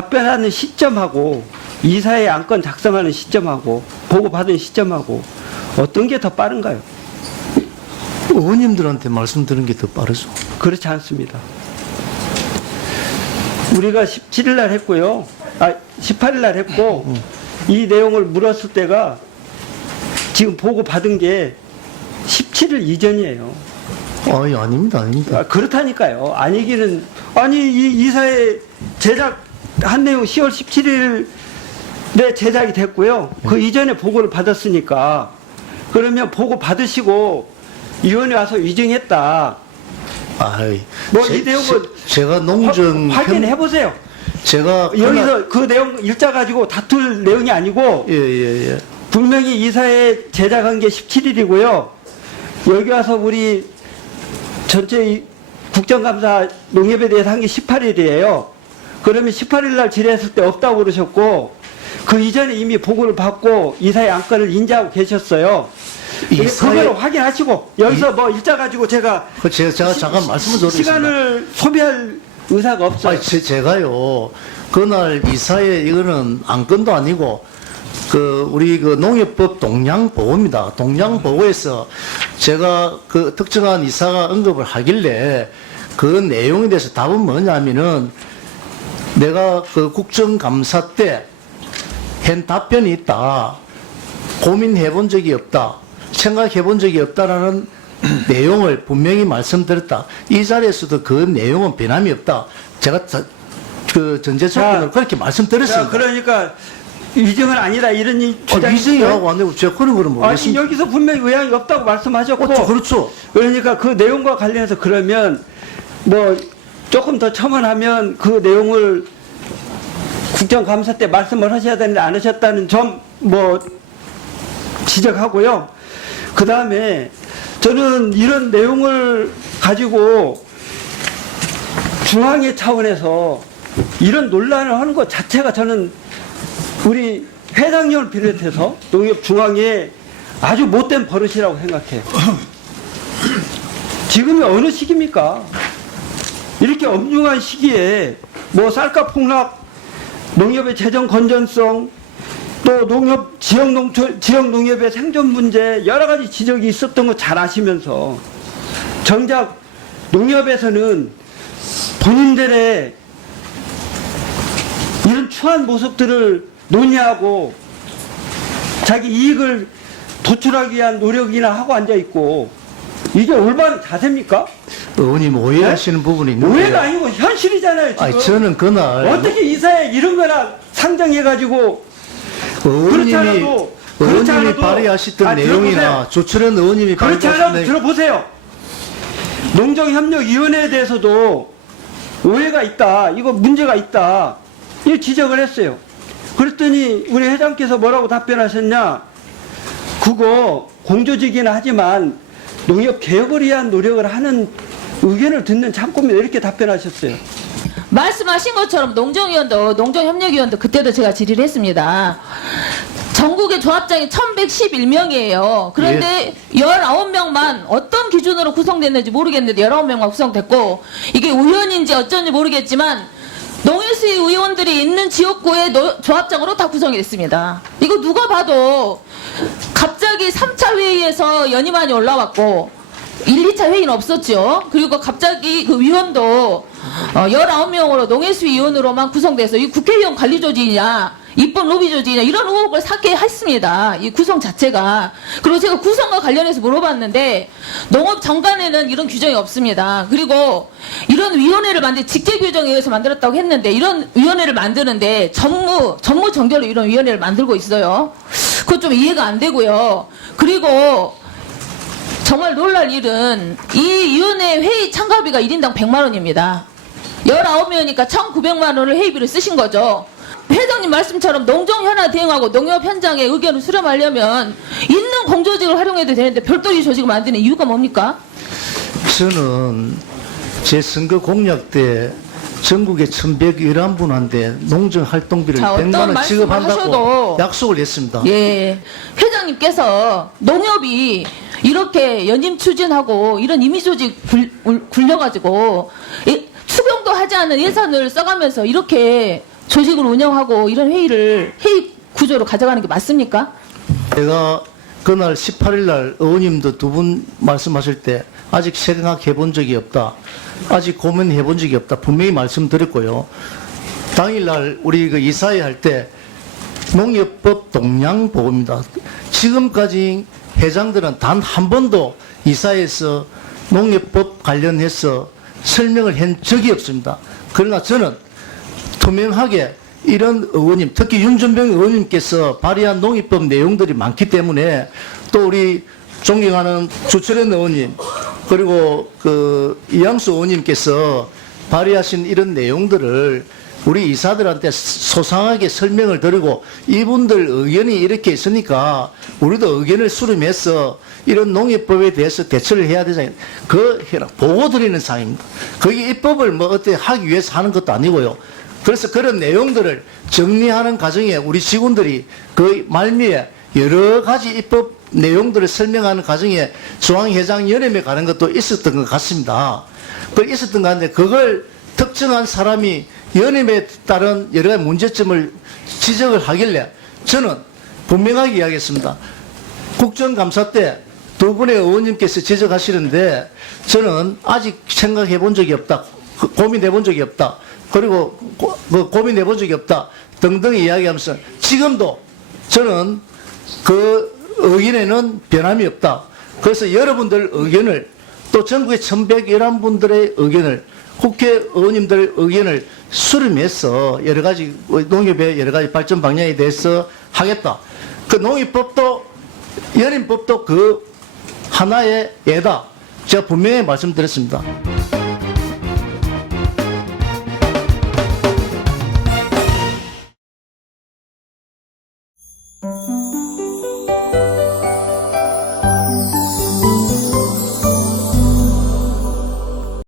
답변하는 시점하고 이사회 안건 작성하는 시점하고 보고받은 시점하고 어떤 게 더 빠른가요? 의원님들한테 말씀 드린 게 더 빠르죠. 그렇지 않습니다. 우리가 17일 날 했고요. 18일 날 했고 이 내용을 물었을 때가 지금 보고받은 게 17일 이전이에요. 아니, 아닙니다, 아닙니다. 그렇다니까요. 아니기는 아니 이 이사회 제작한 내용 10월 17일에 제작이 됐고요. 그 이전에 보고를 받았으니까 그러면 보고 받으시고 위원회 와서 위증했다. 아이, 뭐 이 내용은 제가 농정 확인해 보세요. 제가 여기서 그 내용 일자 가지고 다툴 내용이 아니고 예. 분명히 이사회 제작한 게 17일이고요. 여기 와서 우리 전체 국정감사 농협에 대해서 한 게 18일이에요. 그러면 18일 날 질의했을 때 없다고 그러셨고 그 이전에 이미 보고를 받고 이사회 안건을 인지하고 계셨어요. 그거를 확인하시고 여기서 뭐 일자 가지고 제가 잠깐 말씀을 드리겠습니다. 시간을 소비할 의사가 없어요. 아니, 제가요 그날 이사회 이거는 안건도 아니고 우리 농협법 동량보고입니다. 동량보고에서 제가 그 특정한 이사가 언급을 하길래 그 내용에 대해서 답은 뭐냐면은 내가 그 국정감사 때 한 답변이 있다. 고민해 본 적이 없다. 생각해 본 적이 없다라는 내용을 분명히 말씀드렸다. 이 자리에서도 그 내용은 변함이 없다. 제가 그 전제조건을 그렇게 말씀드렸습니다. 그러니까 위증은 아니다 이런 주장이 위증이라고 안 되고 제가 그런 거는 아니 모르겠습니다. 여기서 분명히 의향이 없다고 말씀하셨고 그렇죠. 그러니까 그 내용과 관련해서 그러면 뭐 조금 더 첨언하면 그 내용을 국정감사 때 말씀을 하셔야 되는데 안 하셨다는 점 뭐 지적하고요. 그 다음에 저는 이런 내용을 가지고 중앙회 차원에서 이런 논란을 하는 것 자체가 저는 우리 회장님을 비롯해서 농협 중앙회 아주 못된 버릇이라고 생각해요. 지금이 어느 시기입니까? 이렇게 엄중한 시기에 뭐 쌀값 폭락, 농협의 재정 건전성, 또 농협 지역 농협의 생존 문제 여러 가지 지적이 있었던 거 잘 아시면서 정작 농협에서는 본인들의 이런 추한 모습들을 논의하고 자기 이익을 도출하기 위한 노력이나 하고 앉아 있고 이게 올바른 자세입니까? 의원님 오해하시는 부분이 있는데 오해가 아니고 현실이잖아요. 지금. 아니, 저는 그날 어떻게 이사에 이런 거나 상정해가지고 의원님이 발의하셨던 내용이나 조철현 의원님이 그렇지 발의하셨던 않아도 들어보세요. 농정협력위원회에 대해서도 오해가 있다. 이거 문제가 있다. 이 지적을 했어요. 그랬더니 우리 회장께서 뭐라고 답변하셨냐. 그거 공조직이긴 하지만 농협 개혁을 위한 노력을 하는 의견을 듣는 창구입니다. 이렇게 답변하셨어요. 말씀하신 것처럼 농정위원도 농정협력위원도 그때도 제가 질의를 했습니다. 전국의 조합장이 1111명이에요. 그런데 19명만 어떤 기준으로 구성됐는지 모르겠는데 19명만 구성됐고 이게 우연인지 어쩐지 모르겠지만 농해수위 의원들이 있는 지역구의 조합장으로 다 구성이 됐습니다. 이거 누가 봐도 갑자기 3차 회의에서 연임안이 올라왔고 1, 2차 회의는 없었죠. 그리고 갑자기 그 위원도 19명으로 농해수위 위원으로만 구성돼서 이 국회의원 관리 조직이냐 입법 로비 조직이냐 이런 의혹을 쌓게 했습니다. 이 구성 자체가. 그리고 제가 구성과 관련해서 물어봤는데 농업 정관에는 이런 규정이 없습니다. 그리고 이런 위원회를 직제 규정에 의해서 만들었다고 했는데 이런 위원회를 만드는데 전무 정결로 이런 위원회를 만들고 있어요. 그것 좀 이해가 안 되고요. 그리고 정말 놀랄 일은 이 위원회 회의 참가비가 1인당 100만 원입니다. 19명이니까 1,900만 원을 회의비를 쓰신 거죠. 회장님 말씀처럼 농정현안 대응하고 농협 현장의 의견을 수렴하려면 있는 공조직을 활용해도 되는데 별도의 조직을 만드는 이유가 뭡니까? 저는 제 선거 공약 때 전국에 1,111분한테 농정활동비를 100만 원 지급한다고 약속을 했습니다. 예, 회장님께서 농협이 이렇게 연임 추진하고 이런 임의조직 굴려가지고 추경도 하지 않은 예산을 써가면서 이렇게 조직을 운영하고 이런 회의 구조로 가져가는 게 맞습니까? 제가 그날 18일 날 의원님도 두 분 말씀하실 때 아직 생각해 본 적이 없다. 아직 고민해 본 적이 없다. 분명히 말씀드렸고요. 당일날 우리 그 이사회 할 때 농협법 동향 보고입니다. 지금까지 회장들은 단 한 번도 이사회에서 농협법 관련해서 설명을 한 적이 없습니다. 그러나 저는 투명하게 이런 의원님, 특히 윤준병 의원님께서 발의한 농협법 내용들이 많기 때문에 또 우리 존경하는 주철현 의원님 그리고 그 이양수 의원님께서 발의하신 이런 내용들을 우리 이사들한테 소상하게 설명을 드리고 이분들 의견이 이렇게 있으니까 우리도 의견을 수렴해서 이런 농협법에 대해서 대처를 해야 되잖아요. 그 보고 드리는 사항입니다. 그게 입법을 뭐 어떻게 하기 위해서 하는 것도 아니고요. 그래서 그런 내용들을 정리하는 과정에 우리 직원들이 그 말미에 여러 가지 입법 내용들을 설명하는 과정에 중앙회장연임에 가는 것도 있었던 것 같습니다. 그 있었던 것 같은데 그걸 특정한 사람이 연임에 따른 여러 가지 문제점을 지적을 하길래 저는 분명하게 이야기했습니다. 국정감사 때 두 분의 의원님께서 지적하시는데 저는 아직 생각해 본 적이 없다. 고민해 본 적이 없다. 그리고 고민해 본 적이 없다. 등등 이야기하면서 지금도 저는 그 의견에는 변함이 없다. 그래서 여러분들 의견을 또 전국의 1111분들의 의견을 국회의원님들 의견을 수렴해서 여러 가지 농협의 여러 가지 발전 방향에 대해서 하겠다. 그 농협법도 연임법도 그 하나의 예다. 제가 분명히 말씀드렸습니다.